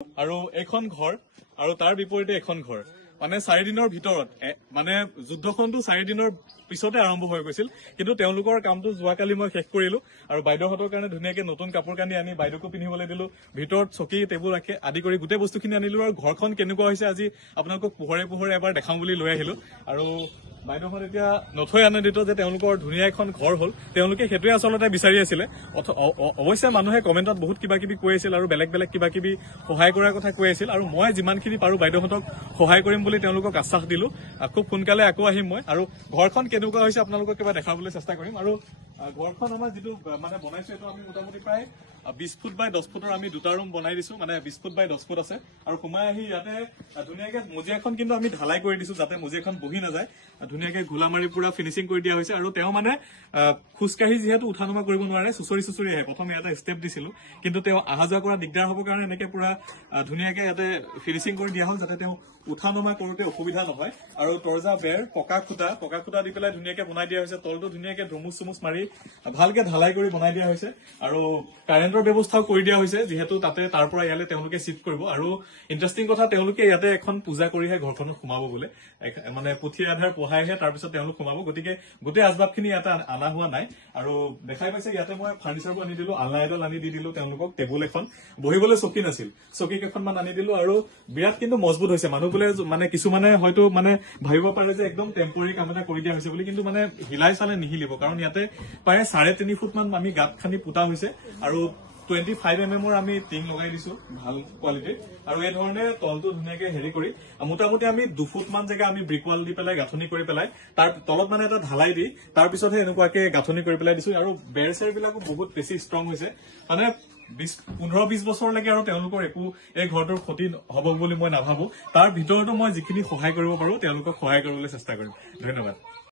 আৰু এখন ঘৰ আৰু তাৰ বিপৰীতে এখন ঘৰ মানে 4 দিনৰ ভিতৰত মানে যুদ্ধখনটো 4 দিনৰ পিছতে আৰম্ভ হৈ গৈছিল কিন্তু তেওঁলোকৰ কামটো যোৱাকালি মই শেষ কৰিলো আৰু বাইদেউহঁতৰ কাৰণে ধুনীয়াকে নতুন কাপোৰ কানি আনি বাইদেউকো পিন্ধিবলৈ দিলো ভিতৰত চকী টেবুল ৰাখি আদি কৰি গোটেই বস্তুখিনি আনিলো আৰু ঘৰখন কেনেকুৱা হৈছে আজি আপোনালোকক পোহৰে এবাৰ দেখাম বুলি লৈ আহিলো আৰু বাইদেউহঁত এতিয়া নথৈ আনন্দিত যে তেওঁলোকৰ ধুনীয়া এখন ঘৰ হ'ল তেওঁলোকে সেইটোৱে আচলতে বিচাৰি আছিলে অৱশ্যে মানুহে কমেণ্টত বহুত কিবা কিবি কৈ আছিল আৰু বেলেগ কিবা কিবি সহায় কৰাৰ কথা কৈ আছিল আৰু মই যিমানখিনি পাৰো বাইদেউহঁতক সহায় কৰিম বুলি তেওঁলোকক আশ্বাস দিলো খুব সোনকালে আকৌ আহিম মই আৰু ঘৰখন কেনেকুৱা হৈছে আপোনালোকক কিবা দেখাবলৈ চেষ্টা কৰিম আৰু ঘৰখন আমাৰ যিটো মানে বনাইছো এইটো আমি মোটামুটি প্ৰায় 20 ফুট বাই 10 ফুটৰ আমি দুটা ৰুম বনাই দিছো মানে 20 ফুট বাই 10 ফুট আছে আৰু সোমাই আহি ইয়াতে ধুনীয়াকে মজিয়াখন কিন্তু আমি ঢালাই কৰি দিছো যাতে মজিয়াখন বহি নাযায় ধুনীয়াকে ঘোলা মাৰি পুৰা ফিনিচিং কৰি দিয়া হৈছে আৰু তেওঁ মানে খুচকাহি যিহেতু উঠা নমা কৰিব নোৱাৰে চুচৰি আহে প্ৰথমে এটা ষ্টেপ দিছিলো কিন্তু তেওঁ অহা যোৱা কৰা দিগদাৰ হ'ব কাৰণে এনেকে পুৰা ধুনীয়াকে ইয়াতে ফিনিচিং কৰি দিয়া হ'ল যাতে তেওঁ উঠা নমা কৰোতে অসুবিধা নহয় আৰু তৰজা বেৰ পকা খুটা দি পেলাই ধুনীয়াকে বনাই দিয়া হৈছে তলটো ধুনীয়াকে ধুমুচ মাৰি ভালকে ঢালাই কৰি বনাই দিয়া হৈছে আৰু কাৰেণ্টৰ ব্যৱস্থাও কৰি দিয়া হৈছে যিহেতু তাতে তাৰ পৰা ইয়ালে তেওঁলোকে শিফ্ট কৰিব আৰু ইণ্টাৰেষ্টিং কথা তেওঁলোকে ইয়াতে এখন পূজা কৰিহে ঘৰখনত সোমাব বোলে মানে পুথি আধাৰ পঢ়াইহে তাৰপিছত তেওঁলোক সোমাব গতিকে গোটেই আচবাবখিনি ইয়াতে অনা হোৱা নাই আৰু দেখাই পাইছে ইয়াতে মই ফাৰ্নিচাৰবোৰ আনি দিলো আলনা এডাল আনি দি দিলো তেওঁলোকক টেবুল এখন বহিবলৈ চকী নাছিল চকী কেইখনমান আনি দিলো আৰু বিৰাট কিন্তু মজবুত হৈছে মানুহ বোলে মানে কিছুমানে হয়তো মানে ভাবিব পাৰে যে একদম টেম্পৰাৰী কাম এটা কৰি দিয়া হৈছে বুলি কিন্তু মানে হিলাই চালে নিহিলিব কাৰণ ইয়াতে প্ৰায় 3.5 ফুট মান আমি গাঁত খানি পোতা হৈছে আৰু 25 mm আমি টিং লগাই দিছো ভাল কোৱালিটিৰ আৰু এই ধৰণে তলটো ধুনীয়াকে হেৰি কৰি মোটামুটি আমি 2 ফুট মান জেগা আমি ব্ৰিক ৱাল দি পেলাই গাঁথনি কৰি পেলাই তাৰ তলত মানে এটা ঢালাই দি তাৰ পিছতহে এনেকুৱাকে গাঁথনি কৰি পেলাই দিছো আৰু বেৰ চেৰ বিলাকো বহুত বেছি ষ্ট্ৰং হৈছে মানে 15-20 বছৰলৈকে আৰু তেওঁলোকৰ একো এই ঘৰটোৰ ক্ষতি হ'ব বুলি মই নাভাবো তাৰ ভিতৰতো মই যিখিনি সহায় কৰিব পাৰো তেওঁলোকক সহায় কৰিবলৈ চেষ্টা কৰিম ধন্যবাদ।